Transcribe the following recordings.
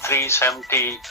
370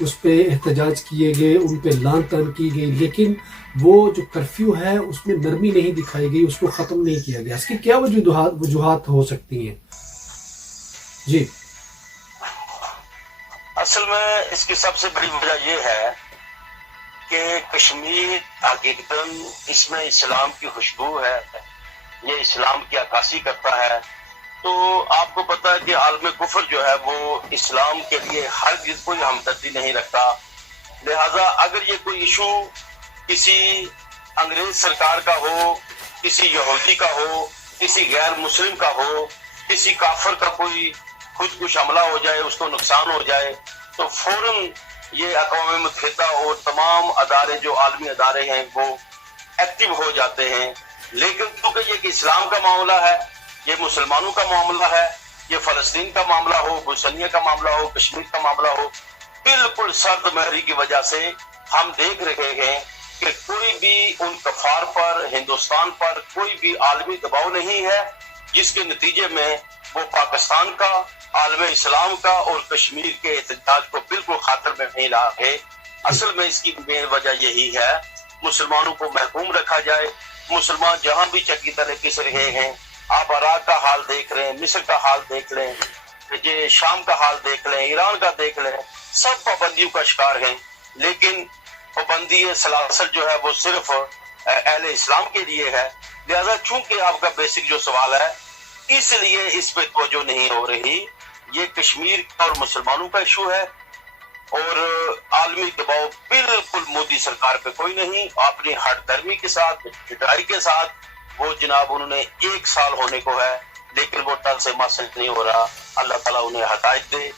اس پہ احتجاج کیے گئے، ان پہ لان تان کی گئی، لیکن وہ جو کرفیو ہے اس میں نرمی نہیں دکھائی گئی، اس کو ختم نہیں کیا گیا. اس کی کیا وجوہات ہو سکتی ہیں؟ جی اصل میں اس کی سب سے بڑی وجہ یہ ہے کہ کشمیر حقیقتاً اس میں اسلام کی خوشبو ہے، یہ اسلام کی عکاسی کرتا ہے. تو آپ کو پتا ہے کہ عالم کفر جو ہے وہ اسلام کے لیے ہرگز کوئی ہمدردی نہیں رکھتا. لہذا اگر یہ کوئی ایشو کسی انگریز سرکار کا ہو، کسی یہودی کا ہو، کسی غیر مسلم کا ہو، کسی کافر کا کوئی خود کش حملہ ہو جائے، اس کو نقصان ہو جائے، تو فوراً یہ اقوام متحدہ اور تمام ادارے جو عالمی ادارے ہیں وہ ایکٹیو ہو جاتے ہیں. لیکن کیونکہ یہ کہ اسلام کا معاملہ ہے، یہ مسلمانوں کا معاملہ ہے، یہ فلسطین کا معاملہ ہو، بوسنیا کا معاملہ ہو، کشمیر کا معاملہ ہو، بالکل سرد مہری کی وجہ سے ہم دیکھ رہے ہیں کہ کوئی بھی ان کفار پر، ہندوستان پر کوئی بھی عالمی دباؤ نہیں ہے، جس کے نتیجے میں وہ پاکستان کا، عالم اسلام کا اور کشمیر کے احتجاج کو بالکل خاطر میں نہیں لا ہے. اصل میں اس کی مین وجہ یہی ہے، مسلمانوں کو محکوم رکھا جائے. مسلمان جہاں بھی چکیدہ پس رہے ہیں، آپ عراق کا حال دیکھ رہے ہیں، مصر کا حال دیکھ لیں، یہ شام کا حال دیکھ لیں، ایران کا دیکھ لیں، سب پابندیوں کا شکار ہیں. لیکن پابندی سلاسل جو ہے وہ صرف اہل اسلام کے لیے ہے. لہذا چونکہ آپ کا بیسک جو سوال ہے، اس لیے اس پہ توجہ نہیں ہو رہی. یہ کشمیر اور مسلمانوں کا ایشو ہے اور عالمی دباؤ بالکل مودی سرکار پہ کوئی نہیں. اپنی ہٹ درمی کے ساتھ، جٹائی کے ساتھ وہ جناب انہوں نے 1 سال ہونے کو ہے، لیکن وہ ٹل سے مس نہیں ہو رہا. اللہ تعالیٰ انہیں ہدایت دے.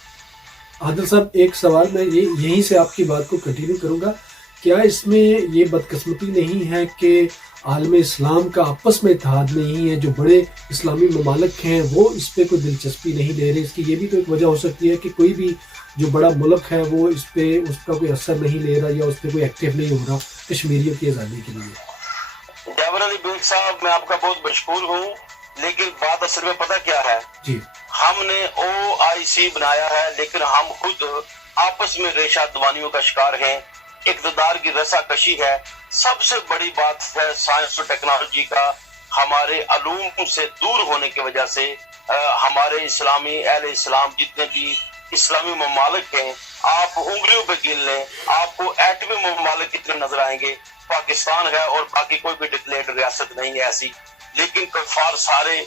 عادل صاحب ایک سوال میں یہیں سے آپ کی بات کو کنٹینیو کروں گا. کیا اس میں یہ بدقسمتی نہیں ہے کہ عالم اسلام کا آپس میں اتحاد نہیں ہے؟ جو بڑے اسلامی ممالک ہیں وہ اس پہ کوئی دلچسپی نہیں لے رہے. اس کی یہ بھی تو ایک وجہ ہو سکتی ہے کہ کوئی بھی جو بڑا ملک ہے وہ اس کا کوئی اثر نہیں لے رہا یا اس پہ کوئی ایکٹیو نہیں ہو رہا کشمیریوں کی آزادی کے لیے. جابر علی بیگ صاحب، میں آپ کا بہت مشکور ہوں، لیکن بات اصل میں پتہ کیا ہے؟ جی ہم نے OIC بنایا ہے، لیکن ہم خود آپس میں ریشہ دوانیوں کا شکار ہیں، اقتدار کی رسا کشی ہے. سب سے بڑی بات ہے سائنس اور ٹیکنالوجی کا ہمارے علوم سے دور ہونے کی وجہ سے. ہمارے اسلامی اہل اسلام جتنے بھی اسلامی ممالک ہیں، آپ انگلیوں پہ گن لیں، آپ کو ایٹمی ممالک کتنے نظر آئیں گے. پاکستان ہے اور باقی کوئی بھی ڈکلیئرڈ ریاست نہیں ہے ایسی، لیکن کفار سارے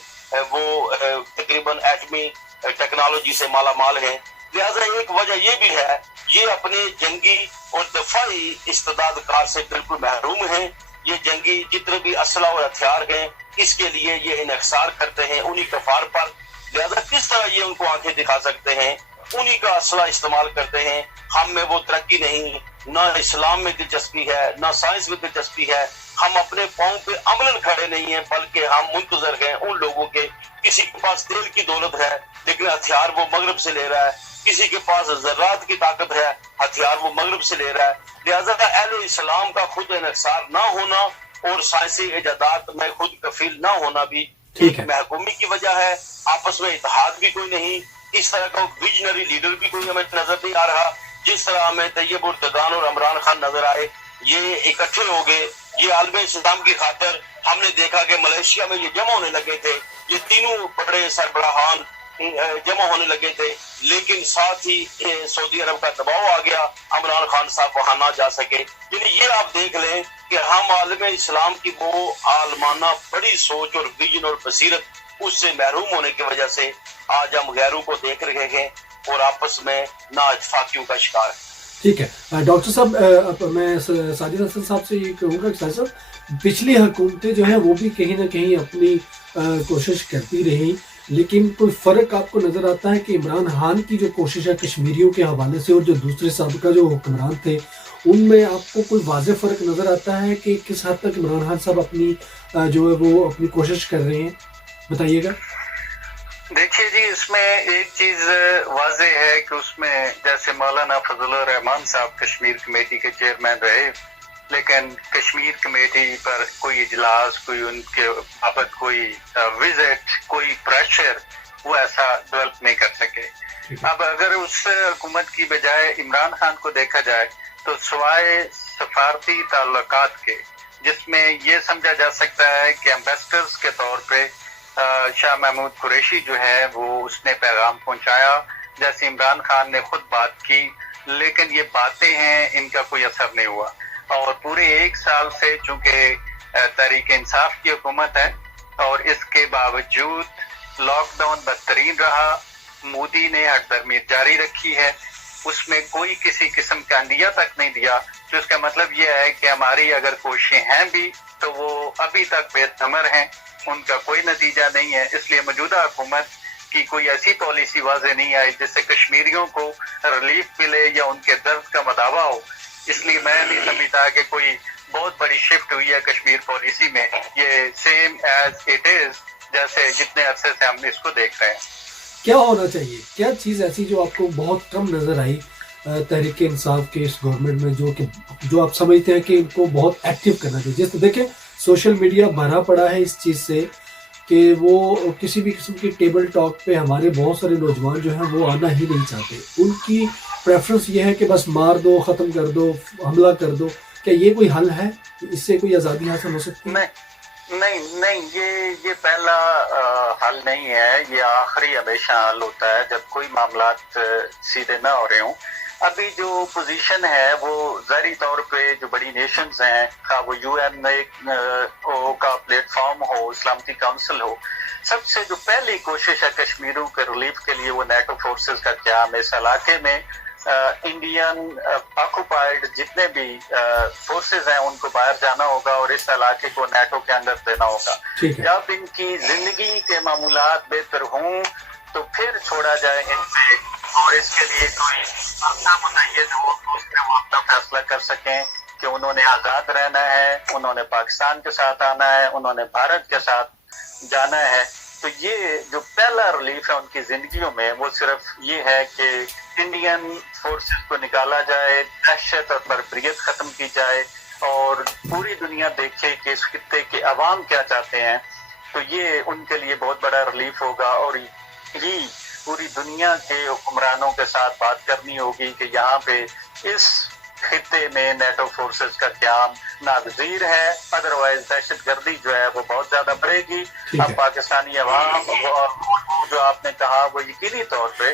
وہ تقریباً ایٹمی ٹیکنالوجی سے مالا مال ہیں. لہذا ایک وجہ یہ بھی ہے، یہ اپنے جنگی اور دفاعی استعداد کار سے بالکل محروم ہیں. یہ جنگی جتنے بھی اسلحہ اور ہتھیار ہیں، اس کے لیے یہ انحصار کرتے ہیں انہی کفار پر. لہذا کس طرح یہ ان کو آنکھیں دکھا سکتے ہیں؟ انہی کا اسلحہ استعمال کرتے ہیں. ہم میں وہ ترقی نہیں، نہ اسلام میں دلچسپی ہے، نہ سائنس میں دلچسپی ہے. ہم اپنے پاؤں پہ عملاً کھڑے نہیں ہیں، بلکہ ہم منتظر ہیں ان لوگوں کے. کسی کے پاس تیل کی دولت ہے لیکن ہتھیار وہ مغرب سے لے رہا ہے، کسی کے پاس زراعت کی طاقت ہے، ہتھیار وہ مغرب سے لے رہا ہے. لہذا اہل اسلام کا خود انحصار نہ ہونا اور سائنسی ایجادات میں خود کفیل نہ ہونا بھی ایک محکومی کی وجہ ہے. آپس میں اتحاد بھی کوئی نہیں، اس طرح کا ویژنری لیڈر بھی کوئی ہمیں نظر نہیں آ رہا. جس طرح ہمیں طیب الردگان اور عمران خان نظر آئے، یہ اکٹھے ہو گئے. یہ عالم اسلام کی خاطر ہم نے دیکھا کہ ملیشیا میں یہ جمع ہونے لگے تھے، یہ تینوں بڑے سربراہان جمع ہونے لگے تھے، لیکن ساتھ ہی سعودی عرب کا دباؤ آ گیا، عمران خان صاحب وہاں نہ جا سکے. یعنی یہ آپ دیکھ لیں کہ ہم عالم اسلام کی وہ عالمانہ بڑی سوچ اور ویژن اور بصیرت اس سے محروم ہونے کی وجہ سے آج ہم غیروں کو دیکھ رہے ہیں اور آپس میں نا اتفاقیوں کا شکار ہے. ٹھیک ہے ڈاکٹر صاحب، میں ساجد حسن صاحب سے یہ کہوں گا کہ ساجد صاحب پچھلی حکومتیں جو ہیں وہ بھی کہیں نہ کہیں اپنی کوشش کرتی رہیں، لیکن کوئی فرق آپ کو نظر آتا ہے کہ عمران خان کی جو کوشش ہے کشمیریوں کے حوالے سے اور جو دوسرے سابقہ جو حکمران تھے ان میں آپ کو کوئی واضح فرق نظر آتا ہے کہ کس حد تک عمران خان صاحب اپنی جو ہے وہ اپنی کوشش کر رہے ہیں؟ بتائیے گا. دیکھیے جی، اس میں ایک چیز واضح ہے کہ اس میں جیسے مولانا فضل الرحمان صاحب کشمیر کمیٹی کے چیئرمین رہے، لیکن کشمیر کمیٹی پر کوئی اجلاس، کوئی ان کے بابت کوئی وزٹ، کوئی پریشر وہ ایسا ڈیولپ نہیں کر سکے. اب اگر اس حکومت کی بجائے عمران خان کو دیکھا جائے تو سوائے سفارتی تعلقات کے، جس میں یہ سمجھا جا سکتا ہے کہ ایمبیسڈرز کے طور پہ شاہ محمود قریشی جو ہے وہ اس نے پیغام پہنچایا، جیسے عمران خان نے خود بات کی، لیکن یہ باتیں ہیں ان کا کوئی اثر نہیں ہوا۔ اور پورے 1 سال سے چونکہ تحریک انصاف کی حکومت ہے اور اس کے باوجود لاک ڈاؤن بدترین رہا، مودی نے ہٹ درمی جاری رکھی ہے، اس میں کوئی کسی قسم کا اندیہ تک نہیں دیا، تو اس کا مطلب یہ ہے کہ ہماری اگر کوششیں ہیں بھی تو وہ ابھی تک بے ثمر ہیں، ان کا کوئی نتیجہ نہیں ہے۔ اس لیے موجودہ حکومت کی کوئی ایسی پالیسی واضح نہیں آئی جس سے کشمیریوں کو ریلیف ملے یا ان کے درد کا مداوع ہو۔ اس لیے میں نہیں سمجھتا کہ کوئی بہت بڑی شفٹ ہوئی ہے کشمیر پالیسی میں، یہ سیم ایز اٹ از جیسے جتنے عرصے سے ہم اس کو دیکھ رہے ہیں۔ کیا ہونا چاہیے، کیا چیز ایسی جو آپ کو بہت کم نظر آئی تحریک انصاف کے اس گورنمنٹ میں، جو آپ سمجھتے ہیں کہ ان کو بہت ایکٹیو کرنا چاہیے؟ جس دیکھیں سوشل میڈیا بھرا پڑا ہے اس چیز سے کہ وہ کسی بھی قسم کی ٹیبل ٹاک پہ ہمارے بہت سارے نوجوان جو ہیں وہ آنا ہی نہیں چاہتے، ان کی پریفرنس یہ ہے کہ بس مار دو، ختم کر دو، حملہ کر دو۔ کیا یہ کوئی حل ہے؟ اس سے کوئی آزادی حاصل ہو سکتی ہے؟ نہیں، یہ پہلا حل نہیں ہے، یہ آخری ہمیشہ حل ہوتا ہے جب کوئی معاملات سیدھے نہ ہو رہے ہوں۔ ابھی جو پوزیشن ہے وہ ظاہری طور پہ جو بڑی نیشنز ہیں، خواہ وہ یو این کا پلیٹ فارم ہو، سلامتی کونسل ہو، سب سے جو پہلی کوشش ہے کشمیروں کے ریلیف کے لیے وہ نیٹو فورسز کا قیام ہے۔ اس علاقے میں انڈین آکوپائڈ جتنے بھی فورسز ہیں ان کو باہر جانا ہوگا اور اس علاقے کو نیٹو کے اندر دینا ہوگا۔ جب ان کی زندگی کے معمولات بہتر ہوں تو پھر چھوڑا جائے ان سے، اور اس کے لیے کوئی اپنا متعین ہو تو اس میں وہ اپنا فیصلہ کر سکیں کہ انہوں نے آزاد رہنا ہے، انہوں نے پاکستان کے ساتھ آنا ہے، انہوں نے بھارت کے ساتھ جانا ہے۔ تو یہ جو پہلا ریلیف ہے ان کی زندگیوں میں وہ صرف یہ ہے کہ انڈین فورسز کو نکالا جائے، دہشت اور بربریت ختم کی جائے اور پوری دنیا دیکھے کہ اس خطے کے عوام کیا چاہتے ہیں، تو یہ ان کے لیے بہت بڑا ریلیف ہوگا۔ اور یہ پوری دنیا کے حکمرانوں کے ساتھ بات کرنی ہوگی کہ یہاں پہ اس خطے میں نیٹو فورسز کا قیام ناگزیر ہے، ادروائز دہشت گردی جو ہے وہ بہت زیادہ بڑھے گی۔ اب پاکستانی عوام جو آپ نے کہا وہ یقینی طور پہ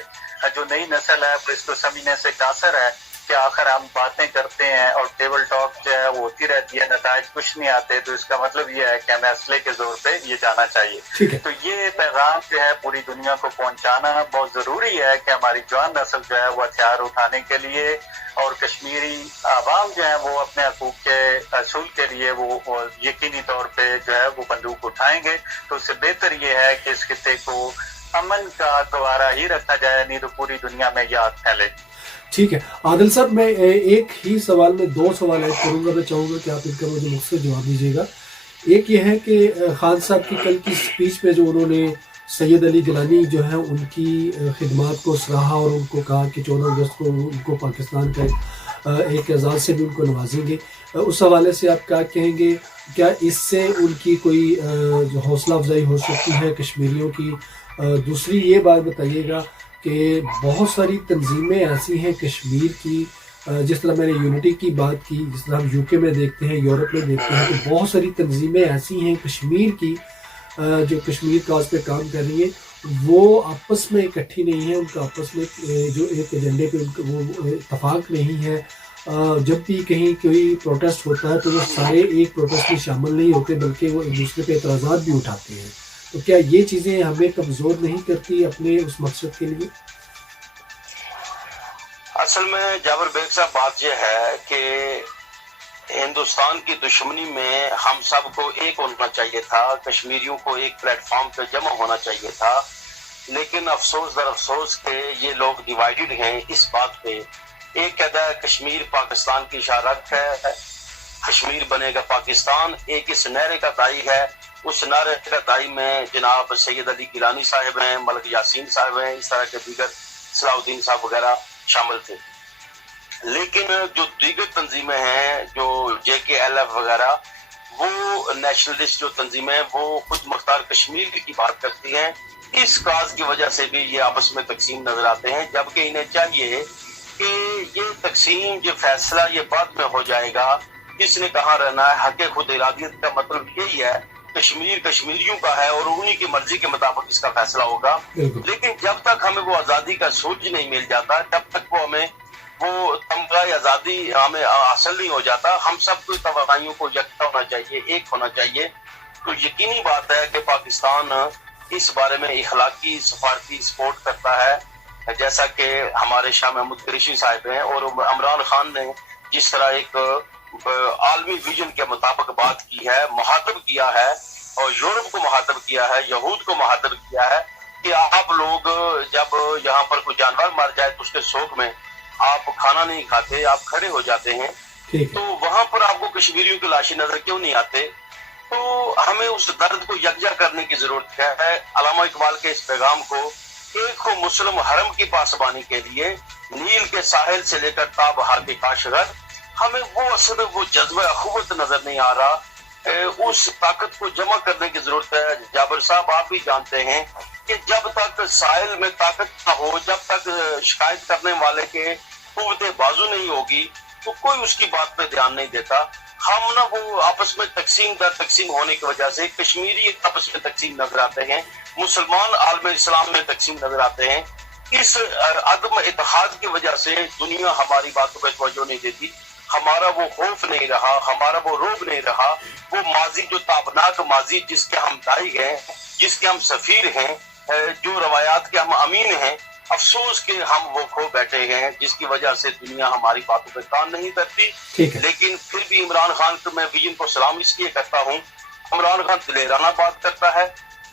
جو نئی نسل ہے وہ اس کو سمجھنے سے قاصر ہے کہ آخر ہم باتیں کرتے ہیں اور ٹیبل ٹاک جو ہے وہ ہوتی رہتی ہے، نتائج کچھ نہیں آتے، تو اس کا مطلب یہ ہے کہ ہمیں اسلحے کے زور پہ یہ جانا چاہیے۔ تو یہ پیغام جو ہے پوری دنیا کو پہنچانا بہت ضروری ہے کہ ہماری جوان نسل جو ہے وہ ہتھیار اٹھانے کے لیے اور کشمیری عوام جو ہے وہ اپنے حقوق کے اصول کے لیے وہ یقینی طور پہ جو ہے وہ بندوق اٹھائیں گے۔ تو اس سے بہتر یہ ہے کہ اس خطے کو امن کا گوارا ہی رکھا جائے، نہیں تو پوری دنیا میں یہ آگ پھیلے گی۔ ٹھیک ہے عادل صاحب، میں ایک ہی سوال میں 2 سوال ایڈ کروں گا، میں چاہوں گا کہ آپ ان کا مجھے مختصر جواب دیجیے گا۔ ایک یہ ہے کہ خان صاحب کی کل کی سپیچ میں جو انہوں نے سید علی گیلانی جو ہیں ان کی خدمات کو سراہا اور ان کو کہا کہ 14 اگست کو ان کو پاکستان کا ایک اعزاز سے بھی ان کو نوازیں گے، اس حوالے سے آپ کیا کہیں گے؟ کیا اس سے ان کی کوئی جو حوصلہ افزائی ہو سکتی ہے کشمیریوں کی؟ دوسری یہ بات بتائیے گا کہ بہت ساری تنظیمیں ایسی ہیں کشمیر کی، جس طرح میں نے یونٹی کی بات کی، جس طرح ہم UK میں دیکھتے ہیں، یورپ میں دیکھتے ہیں کہ بہت ساری تنظیمیں ایسی ہیں کشمیر کی جو کشمیر کاز پہ کام کر رہی ہیں، وہ آپس میں اکٹھی نہیں ہیں، ان کا آپس میں جو ایک ایجنڈے پہ وہ اتفاق نہیں ہے۔ جب بھی کہیں کوئی پروٹیسٹ ہوتا ہے تو وہ سارے ایک پروٹیسٹ میں شامل نہیں ہوتے بلکہ وہ ایک دوسرے پہ اعتراضات بھی اٹھاتے ہیں۔ تو کیا یہ چیزیں ہمیں کمزور نہیں کرتی اپنے اس مقصد کے لیے؟ اصل میں جابر بیگ صاحب بات یہ ہے کہ ہندوستان کی دشمنی میں ہم سب کو ایک ہونا چاہیے تھا، کشمیریوں کو ایک پلیٹ فارم پہ جمع ہونا چاہیے تھا، لیکن افسوس در افسوس کہ یہ لوگ ڈیوائیڈڈ ہیں اس بات پہ۔ ایک کہتا ہے کشمیر پاکستان کی اشارت ہے، کشمیر بنے گا پاکستان، ایک اس نعرے کا داعی ہے، اس نعرے کا داعی میں جناب سید علی گیلانی صاحب ہیں، ملک یاسین صاحب ہیں، اس طرح کے دیگر صلاح الدین صاحب وغیرہ شامل تھے۔ لیکن جو دیگر تنظیمیں ہیں جو JKLF وغیرہ، وہ نیشنلسٹ جو تنظیمیں ہیں وہ خود مختار کشمیر کی بات کرتی ہیں اس کاز کی وجہ سے بھی یہ آپس میں تقسیم نظر آتے ہیں، جبکہ انہیں چاہیے کہ یہ تقسیم جو فیصلہ یہ بعد میں ہو جائے گا، کس نے کہاں رہنا ہے، حق خود ارادیت کا مطلب یہی ہے، کشمیر کشمیریوں کا ہے اور انہی کی مرضی کے مطابق اس کا فیصلہ ہوگا۔ لیکن جب تک ہمیں وہ آزادی کا سورج نہیں مل جاتا، جب تک وہ تمغہ آزادی ہمیں حاصل نہیں ہو جاتا، ہم سب کو توانائیوں کو یکجا ہونا چاہیے، ایک ہونا چاہیے۔ تو یقینی بات ہے کہ پاکستان اس بارے میں اخلاقی سفارتی سپورٹ کرتا ہے، جیسا کہ ہمارے شاہ محمود قریشی صاحب ہیں اور عمران خان نے جس طرح ایک عالمی ویژن کے مطابق بات کی ہے، مخاطب کیا ہے اور یورپ کو مخاطب کیا ہے، یہود کو مخاطب کیا ہے کہ آپ لوگ جب یہاں پر کوئی جانور مر جائے تو اس کے شوق میں آپ کھانا نہیں کھاتے، آپ کھڑے ہو جاتے ہیں، تو وہاں پر آپ کو کشمیریوں کی لاشیں نظر کیوں نہیں آتے؟ تو ہمیں اس درد کو یکجا کرنے کی ضرورت ہے۔ علامہ اقبال کے اس پیغام کو ایک ہو مسلم حرم کی پاسبانی کے لیے، نیل کے ساحل سے لے کر تا بہار کے کاشغر، ہمیں وہ اثر وہ جذبہ اخوت نظر نہیں آ رہا، اس طاقت کو جمع کرنے کی ضرورت ہے۔ جابر صاحب آپ بھی جانتے ہیں کہ جب تک ساحل میں طاقت نہ ہو، جب تک شکایت کرنے والے کے قوت بازو نہیں ہوگی تو کوئی اس کی بات پہ دھیان نہیں دیتا۔ ہم نا وہ آپس میں تقسیم در تقسیم ہونے کی وجہ سے کشمیری آپس میں تقسیم نظر آتے ہیں، مسلمان عالم اسلام میں تقسیم نظر آتے ہیں۔ اس عدم اتحاد کی وجہ سے دنیا ہماری باتوں پہ توجہ نہیں دیتی، ہمارا وہ خوف نہیں رہا، ہمارا وہ روب نہیں رہا، وہ ماضی جو تابناک ماضی جس کے ہم دائی ہیں، جس کے ہم سفیر ہیں، جو روایات کے ہم امین ہیں، افسوس کہ ہم وہ کھو بیٹھے ہیں، جس کی وجہ سے دنیا ہماری باتوں پہ کان نہیں کرتی۔ لیکن پھر بھی عمران خان کو میں ویژن کو سلام اس لیے کرتا ہوں، عمران خان دلیرانہ بات کرتا ہے،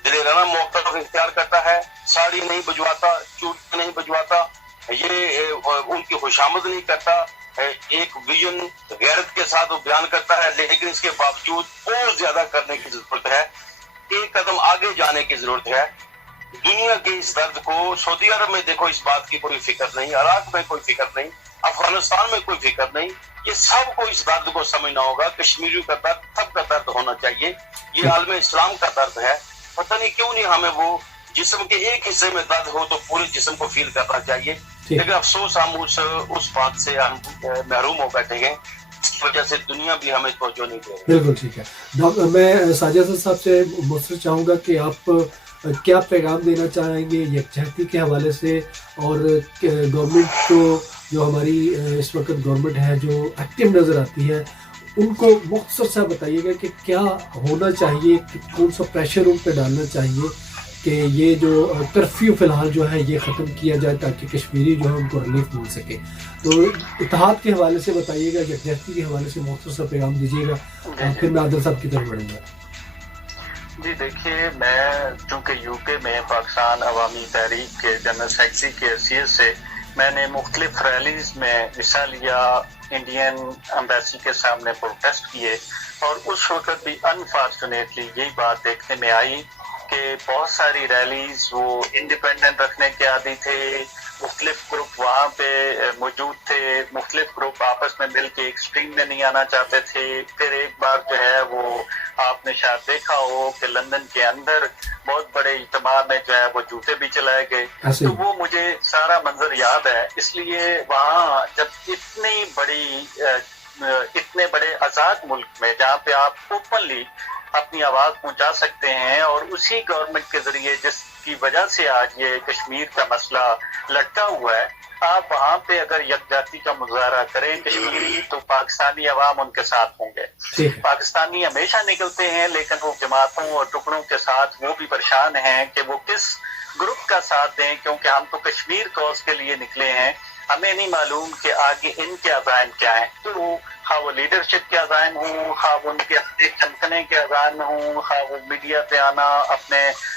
دلیرانہ موقف اختیار کرتا ہے، ساڑی نہیں بجواتا، چوٹ نہیں بجواتا، یہ ان کی خوشامد نہیں کرتا، ایک ویژن غیرت کے ساتھ وہ بیان کرتا ہے، لیکن اس کے باوجود اور زیادہ کرنے کی ضرورت ہے، ایک قدم آگے جانے کی ضرورت ہے۔ دنیا کے اس درد کو سعودی عرب میں دیکھو اس بات کی کوئی فکر نہیں، عراق میں کوئی فکر نہیں، افغانستان میں کوئی فکر نہیں، یہ سب کو اس درد کو سمجھنا ہوگا۔ کشمیریوں کا درد سب کا درد ہونا چاہیے، یہ عالم اسلام کا درد ہے۔ پتہ نہیں کیوں نہیں ہمیں وہ جسم کے ایک حصے میں درد ہو تو پورے جسم کو فیل کرنا چاہیے، لیکن افسوس ہم اس بات سے ہم محروم ہو بیٹھے ہیں، اس کی وجہ سے دنیا بھی ہمیں توجہ نہیں دے رہی۔ بالکل ٹھیک ہے۔ میں ساجد صاحب سے مصر چاہوں گا کہ آپ کیا پیغام دینا چاہیں گے یکجہتی کے حوالے سے، اور گورنمنٹ کو جو ہماری اس وقت گورنمنٹ ہے جو ایکٹیو نظر آتی ہے، ان کو مختصر سا بتائیے گا کہ کیا ہونا چاہیے، کون سا پریشر ان پہ ڈالنا چاہیے کہ یہ جو کرفیو فی الحال جو ہے یہ ختم کیا جائے تاکہ کشمیری جو ہے ان کو ریلیف مل سکے۔ تو اتحاد کے حوالے سے بتائیے گا، یکجہتی کے حوالے سے مختصر سا پیغام دیجیے گا، پھر میں عادل صاحب کی طرف بڑھوں گا۔ جی دیکھیے، میں چونکہ یو کے میں پاکستان عوامی تحریک کے جنرل سیکرٹری کی حیثیت سے میں نے مختلف ریلیز میں حصہ لیا، انڈین ایمبیسی کے سامنے پروٹیسٹ کیے، اور اس وقت بھی انفارچونیٹلی یہی بات دیکھنے میں آئی کہ بہت ساری ریلیز وہ انڈیپینڈنٹ رکھنے کے عادی تھے، مختلف گروپ وہاں پہ موجود تھے، مختلف گروپ آپس میں مل کے ایک اسٹریم میں نہیں آنا چاہتے تھے۔ پھر ایک بار جو ہے وہ آپ نے شاید دیکھا ہو کہ لندن کے اندر بہت بڑے اجتماع میں جو ہے وہ جوتے بھی چلائے گئے، تو وہ مجھے سارا منظر یاد ہے۔ اس لیے وہاں جب اتنے بڑے آزاد ملک میں جہاں پہ آپ اوپنلی اپنی آواز پہنچا سکتے ہیں، اور اسی گورنمنٹ کے ذریعے جس کی وجہ سے آج یہ کشمیر کا مسئلہ لٹکا ہوا ہے، آپ وہاں پہ اگر یکجہتی کا مظاہرہ کریں کشمیری، تو پاکستانی عوام ان کے ساتھ ہوں گے۔ پاکستانی ہمیشہ نکلتے ہیں، لیکن وہ جماعتوں اور ٹکڑوں کے ساتھ وہ بھی پریشان ہیں کہ وہ کس گروپ کا ساتھ دیں، کیونکہ ہم تو کشمیر کوز کے لیے نکلے ہیں، ہمیں نہیں معلوم کہ آگے ان کے عزائم کیا ہیں۔ تو خواہ وہ لیڈرشپ کے عزائم ہوں، خواہ ان کے اپنے چمکنے کے عزائم ہوں، خواہ وہ میڈیا پہ آنا،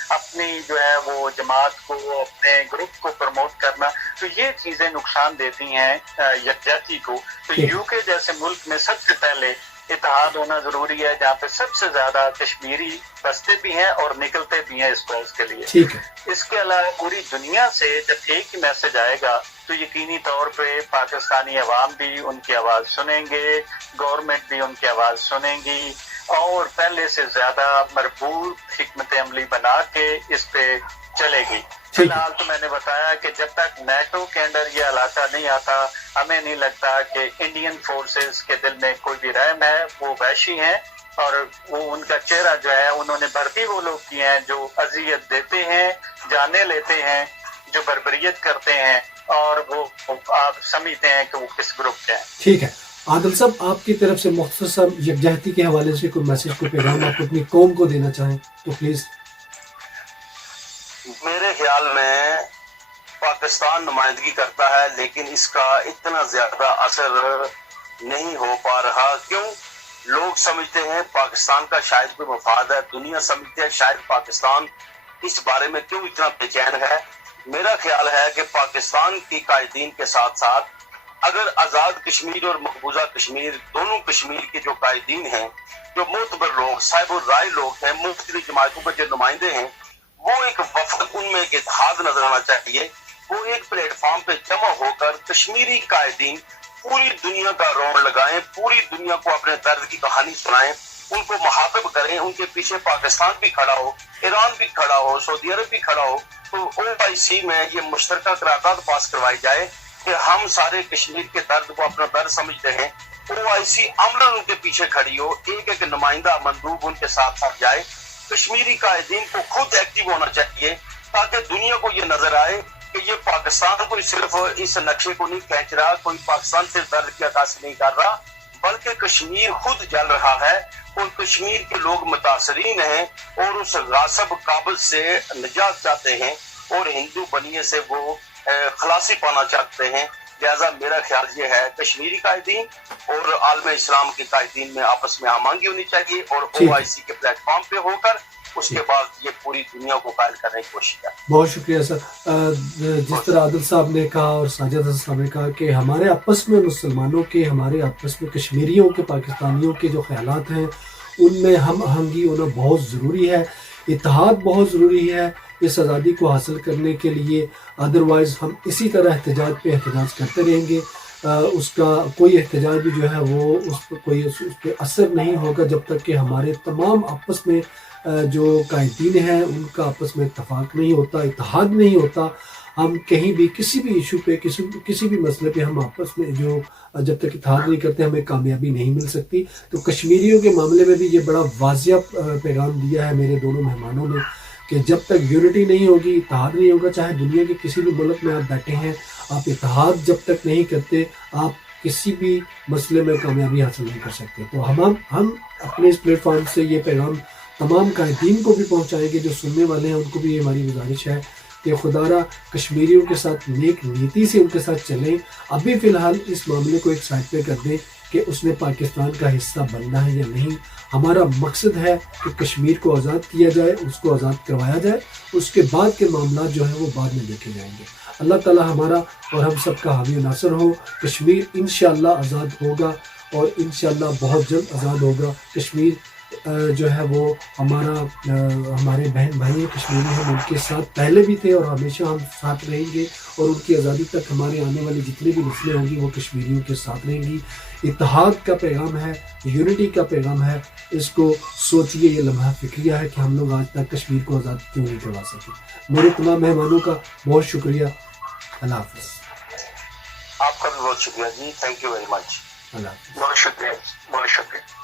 اپنی جو ہے وہ جماعت کو، اپنے گروپ کو پروموٹ کرنا، تو یہ چیزیں نقصان دیتی ہیں یکجہتی کو۔ تو یو کے جیسے ملک میں سب سے پہلے اتحاد ہونا ضروری ہے، جہاں پہ سب سے زیادہ کشمیری بستے بھی ہیں اور نکلتے بھی ہیں اس کوز کے لیے۔ اس کے علاوہ پوری دنیا سے جب ایک ہی میسج آئے گا تو یقینی طور پہ پاکستانی عوام بھی ان کی آواز سنیں گے، گورنمنٹ بھی ان کی آواز سنیں گی، اور پہلے سے زیادہ مربوط حکمت عملی بنا کے اس پہ چلے گی. فی الحال تو میں نے بتایا کہ جب تک نیٹو کے اندر یہ علاقہ نہیں آتا ہمیں نہیں لگتا کہ انڈین فورسز کے دل میں کوئی بھی رحم ہے. وہ وحشی ہیں اور وہ ان کا چہرہ جو ہے انہوں نے بھرتی وہ لوگ کیے ہیں جو اذیت دیتے ہیں, جانے لیتے ہیں, جو بربریت کرتے ہیں, اور وہ آپ سمجھتے ہیں کہ وہ کس گروپ کے ہیں. ٹھیک ہے عادل صاحب, آپ کی طرف سے مختصر یکجہتی کے حوالے سے کوئی میسج, کوئی پیغام آپ اپنی قوم کو دینا چاہیں تو پلیز. میرے خیال میں پاکستان نمائندگی کرتا ہے لیکن اس کا اتنا زیادہ اثر نہیں ہو پا رہا. کیوں؟ لوگ سمجھتے ہیں پاکستان کا شاید کوئی مفاد ہے, دنیا سمجھتے ہے شاید پاکستان اس بارے میں کیوں اتنا بے چین ہے. میرا خیال ہے کہ پاکستان کی قائدین کے ساتھ ساتھ اگر آزاد کشمیر اور مقبوضہ کشمیر دونوں کشمیر کے جو قائدین ہیں, جو معتبر لوگ, صاحب الرائے لوگ ہیں, مختلف جماعتوں کے جو نمائندے ہیں, وہ ایک وفد, ان میں ایک اتحاد نظر آنا چاہیے. وہ ایک پلیٹ فارم پہ جمع ہو کر کشمیری قائدین پوری دنیا کا راؤنڈ لگائیں, پوری دنیا کو اپنے درد کی کہانی سنائیں, ان کو محافظ کریں. ان کے پیچھے پاکستان بھی کھڑا ہو, ایران بھی کھڑا ہو, سعودی عرب بھی کھڑا ہو. تو OIC میں یہ مشترکہ قرارداد پاس کروائی جائے کہ ہم سارے کشمیر کے درد کو اپنا درد سمجھتے ہیں. OIC عملاً ان کے پیچھے کھڑی ہو, ایک ایک نمائندہ مندوب ان کے ساتھ ساتھ جائے. کشمیری قائدین کو خود ایکٹیو ہونا چاہیے تاکہ دنیا کو یہ نظر آئے کہ یہ پاکستان کو صرف اس نقشے کو نہیں کھینچ رہا, کوئی پاکستان سے درد کی عکاسی نہیں کر رہا, بلکہ کشمیر خود جل رہا ہے اور کشمیر کے لوگ متاثرین ہیں اور اس غاصب قابض سے نجات چاہتے ہیں اور ہندو بنیے سے وہ خلاصی پانا چاہتے ہیں. لہذا میرا خیال یہ ہے کشمیری قائدین اور عالم اسلام کے قائدین میں آپس میں ہمانگی ہونی چاہیے اور OIC کے پلیٹ فارم پہ ہو کر اس کے بعد یہ پوری دنیا کو قائل کرنے کی کوشش کریں. بہت شکریہ سر. جس طرح عادل صاحب نے کہا اور ساجد صاحب نے کہا کہ ہمارے آپس میں مسلمانوں کے, ہمارے آپس میں کشمیریوں کے, پاکستانیوں کے جو خیالات ہیں ان میں ہم آہنگی ہونا بہت ضروری ہے, اتحاد بہت ضروری ہے اس آزادی کو حاصل کرنے کے لیے. ادروائز ہم اسی طرح احتجاج پہ احتجاج کرتے رہیں گے. اس کا کوئی احتجاج بھی جو ہے وہ اس پہ اثر نہیں ہوگا جب تک کہ ہمارے تمام آپس میں جو قائدین ہیں ان کا آپس میں اتفاق نہیں ہوتا, اتحاد نہیں ہوتا. ہم کہیں بھی کسی بھی ایشو پہ, کسی بھی مسئلے پہ ہم آپس میں جو جب تک اتحاد نہیں کرتے ہمیں کامیابی نہیں مل سکتی. تو کشمیریوں کے معاملے میں بھی یہ بڑا واضح پیغام دیا ہے میرے دونوں مہمانوں نے کہ جب تک یونٹی نہیں ہوگی, اتحاد نہیں ہوگا, چاہے دنیا کے کسی بھی ملک میں آپ بیٹھے ہیں, آپ اتحاد جب تک نہیں کرتے آپ کسی بھی مسئلے میں کامیابی حاصل نہیں کر سکتے. تو ہم اپنے اس پلیٹ فارم سے یہ پیغام تمام قائدین کو بھی پہنچائیں گے, جو سننے والے ہیں ان کو بھی یہ ہماری گزارش ہے کہ خدا را کشمیریوں کے ساتھ نیک نیتی سے ان کے ساتھ چلیں. ابھی فی الحال اس معاملے کو ایک سائڈ پہ کر دیں کہ اس نے پاکستان کا حصہ بننا ہے یا نہیں. ہمارا مقصد ہے کہ کشمیر کو آزاد کیا جائے, اس کو آزاد کروایا جائے, اس کے بعد کے معاملات جو ہیں وہ بعد میں دیکھے جائیں گے. اللہ تعالی ہمارا اور ہم سب کا حامی و ناصر ہو. کشمیر انشاءاللہ آزاد ہوگا اور انشاءاللہ بہت جلد آزاد ہوگا. کشمیر جو ہے وہ ہمارے بہن بھائی کشمیری ہم ان کے ساتھ پہلے بھی تھے اور ہمیشہ ہم ساتھ رہیں گے, اور ان کی آزادی تک ہمارے آنے والی جتنی بھی نسلیں ہوں گی وہ کشمیریوں کے ساتھ رہیں گی. اتحاد کا پیغام ہے, یونٹی کا پیغام ہے. اس کو سوچئے, یہ لمحہ فکریہ ہے کہ ہم لوگ آج تک کشمیر کو آزاد کیوں نہیں کروا سکے. میرے تمام مہمانوں کا بہت شکریہ. اللہ حافظ. آپ کا بھی بہت شکریہ جی, تھینک یو ویری مچ. اللہ حافظ. بہت شکریہ, بہت شکریہ.